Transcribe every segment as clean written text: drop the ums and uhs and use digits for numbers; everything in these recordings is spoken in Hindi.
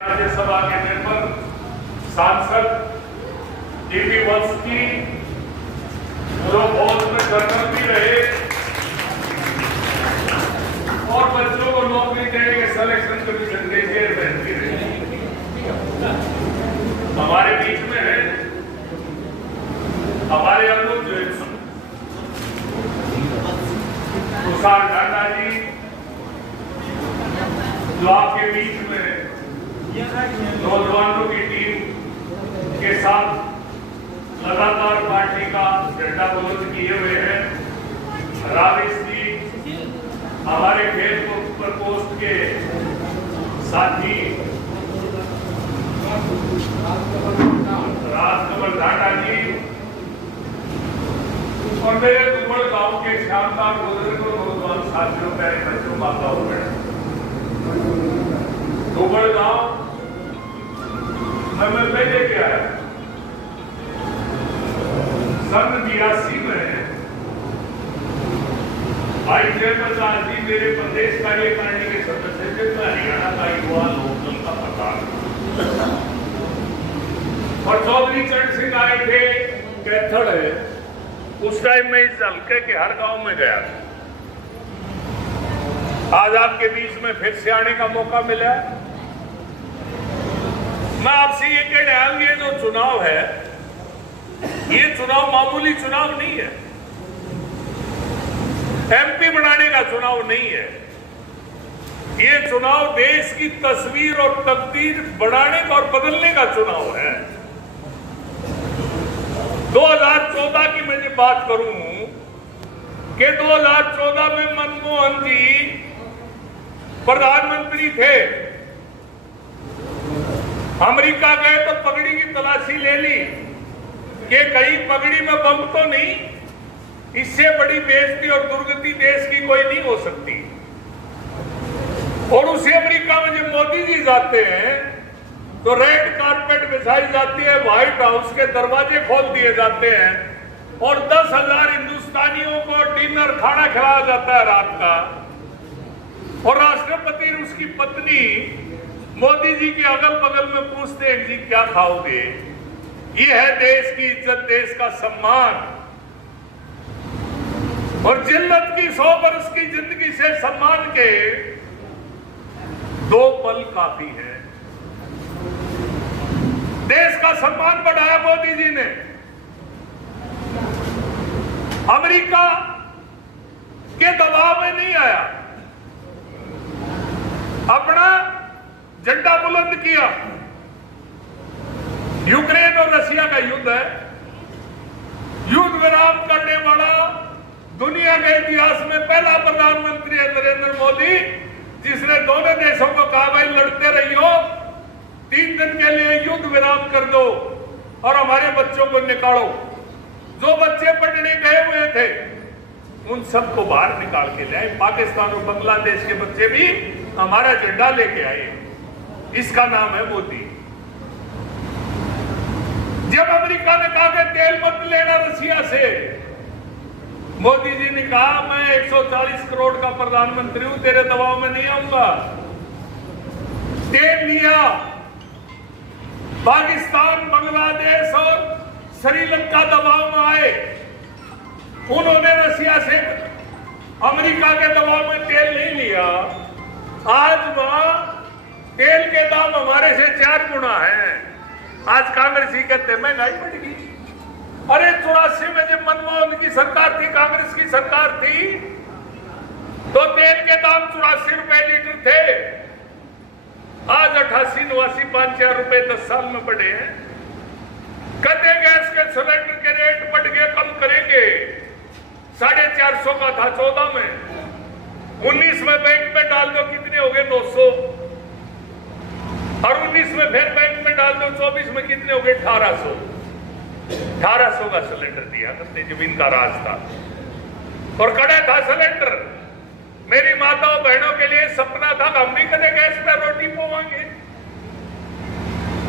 राज्यसभा के मेंबर सांसद डीपी वत्स की जो फौज में कर्नल भी रहे और बच्चों को नौकरी देने के सिलेक्शन कमीशन के चेयरमैन भी रहे, हमारे बीच में है। हमारे अनुज तुषार ढांडा जी जो आपके बीच में नौजवानों की टीम के साथ लगातार पार्टी का झंडा बुलंद किए हुए हैं। राजेश जी हमारे खेल प्रकोष्ठ के साथी राजकमल ढांडा जी और मेरे दुबड़ गांव के शानदार बुजुर्ग नौजवान साथियों प्यारे बच्चों का गाँव है दुबड़ गांव मैं पहले क्या है सन 82 में भाई जयप्रकाश जी मेरे प्रदेश कार्यकारिणी के सदस्य थे। मैं हरियाणा का युवा लोकदल का प्रधान और चौधरी चरण सिंह आए थे कैथल है। उस टाइम में इस हल्के के हर गांव में गया था। आज आपके बीच में फिर से आने का मौका मिला। मैं आपसे ये कहने आया, ये जो चुनाव है ये चुनाव मामूली चुनाव नहीं है, एमपी बनाने का चुनाव नहीं है। ये चुनाव देश की तस्वीर और तकदीर बनाने का और बदलने का चुनाव है। 2014 की मैं बात करूं कि 2014 में मनमोहन जी प्रधानमंत्री थे। अमेरिका गए तो पगड़ी की तलाशी ले ली कि कहीं पगड़ी में बम तो नहीं। इससे बड़ी बेइज्जती और दुर्गति देश की कोई नहीं हो सकती। और उसी अमेरिका में जब मोदी जी जाते हैं तो रेड कारपेट बिछाई जाती है, व्हाइट हाउस के दरवाजे खोल दिए जाते हैं और 10,000 हिंदुस्तानियों को डिनर खाना खिलाया जाता है रात का। और राष्ट्रपति और उसकी पत्नी मोदी जी के अगल बगल में पूछते हैं जी क्या खाओगे। ये है देश की इज्जत, देश का सम्मान। और जिल्लत की 100 वर्ष की जिंदगी से सम्मान के 2 पल काफी है। देश का सम्मान बढ़ाया मोदी जी ने। अमेरिका के दबाव में नहीं आया, अपना झंडा बुलंद किया। यूक्रेन और रशिया का युद्ध है। युद्ध विराम करने वाला दुनिया के इतिहास में पहला प्रधानमंत्री है नरेंद्र मोदी, जिसने दोनों देशों को कहा भाई लड़ते रहियो, 3 दिन के लिए युद्ध विराम कर दो और हमारे बच्चों को निकालो। जो बच्चे पढ़ने गए हुए थे उन सबको बाहर निकाल के लाए। पाकिस्तान और बांग्लादेश के बच्चे भी हमारा झंडा लेके आए। इसका नाम है मोदी। जब अमेरिका ने कहा कि तेल मत लेना रशिया से, मोदी जी ने कहा मैं 140 करोड़ का प्रधानमंत्री हूं, तेरे दबाव में नहीं आऊंगा। तेल लिया। पाकिस्तान, बांग्लादेश और श्रीलंका दबाव में आए। उन्होंने रशिया से अमेरिका के दबाव में तेल नहीं लिया। आज वहां तेल के दाम हमारे से 4 गुना है। आज कांग्रेसी कहते महंगाई बढ़ गई। अरे 84 में जब मनमोहन की सरकार थी, कांग्रेस की सरकार थी, तो तेल के दाम 84 रुपए लीटर थे। आज 88, 89, 5-4 रुपए 10 साल में बढ़े हैं। कहते गैस के सिलेंडर के रेट बढ़ गए, कम करेंगे। 450 का था 14 में, 19 में बैंक में डाल दो कितने हो गए 900, और 19 में फिर बैंक में डाल दो 24 में कितने हो गए 1800। 1800 का सिलेंडर दिया करते, जमीन का राज था और कड़ा था सिलेंडर। मेरी माताओं बहनों के लिए सपना था हम भी कदे गैस पर रोटी पोवाएंगे।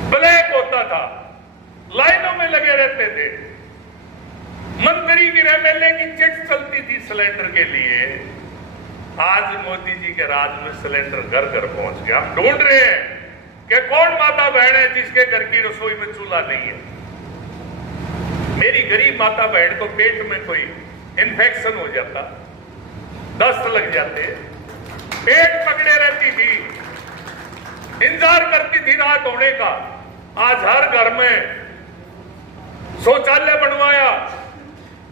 ब्लैक होता था, लाइनों में लगे रहते थे। मंत्री की एमएलए की चिट चलती थी सिलेंडर के लिए। आज मोदी जी के राज में सिलेंडर घर घर पहुंच गया। हम ढूंढ रहे हैं कि कौन माता बहन है जिसके घर की रसोई में चूल्हा नहीं है। मेरी गरीब माता बहन को पेट में कोई इन्फेक्शन हो जाता, दस्त लग जाते, पेट पकड़े रहती थी, इंतजार करती थी रात होने का। आज हर घर में शौचालय बनवाया,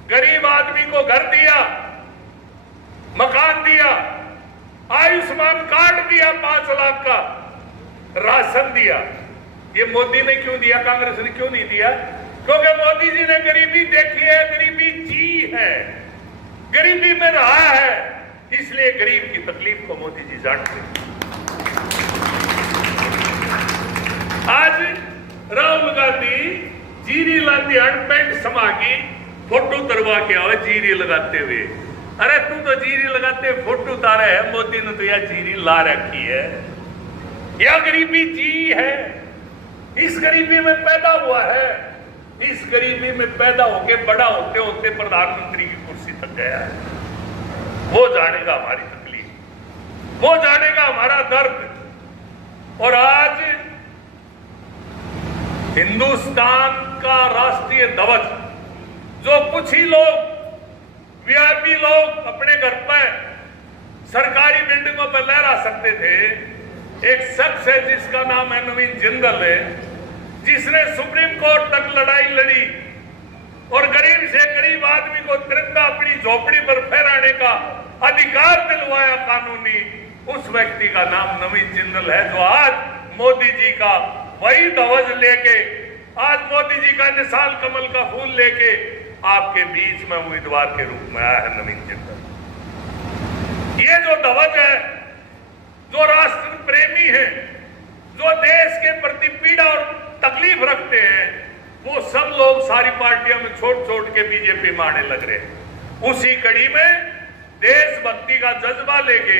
गरीब आदमी को घर दिया, मकान दिया, आयुष्मान कार्ड दिया 5 लाख का, राशन दिया। ये मोदी ने क्यों दिया, कांग्रेस ने क्यों नहीं दिया? क्योंकि मोदी जी ने गरीबी देखी है, गरीबी जी है, गरीबी में रहा है, इसलिए गरीब की तकलीफ को मोदी जी जानते हैं। आज राहुल गांधी जीरी लाती पैंट समा की फोटो उतरवा के आओ जीरी लगाते हुए। अरे तू तो जीरी लगाते फोटो उतारे है, मोदी ने तो यह जीरी ला रखी है। यह गरीबी जी है, इस गरीबी में पैदा हुआ है, इस गरीबी में पैदा होके बड़ा होते होते प्रधानमंत्री की कुर्सी तक गया है। वो जानेगा हमारी तकलीफ, वो जानेगा हमारा दर्द। और आज हिंदुस्तान का राष्ट्रीय ध्वज जो कुछ ही लोग वीआईपी लोग अपने घर पर सरकारी बिल्डिंगों पर लहरा सकते थे, एक शख्स है जिसका नाम है नवीन जिंदल है, जिसने सुप्रीम कोर्ट तक लड़ाई लड़ी और गरीब से गरीब आदमी को तिरंगा अपनी झोपड़ी पर फहराने का अधिकार दिलवाया कानूनी। उस व्यक्ति का नाम नवीन जिंदल है, जो आज मोदी जी का वही ध्वज लेके, आज मोदी जी का निशान कमल का फूल लेके आपके बीच में उम्मीदवार के रूप में आया है नवीन जिंदल। ये जो ध्वज है, जो राष्ट्र प्रेमी है, जो देश के प्रति पीड़ा और तकलीफ रखते हैं, वो सब लोग सारी पार्टियों में छोड़ छोड़ के बीजेपी में आने लग रहे हैं। उसी कड़ी में देशभक्ति का जज्बा लेके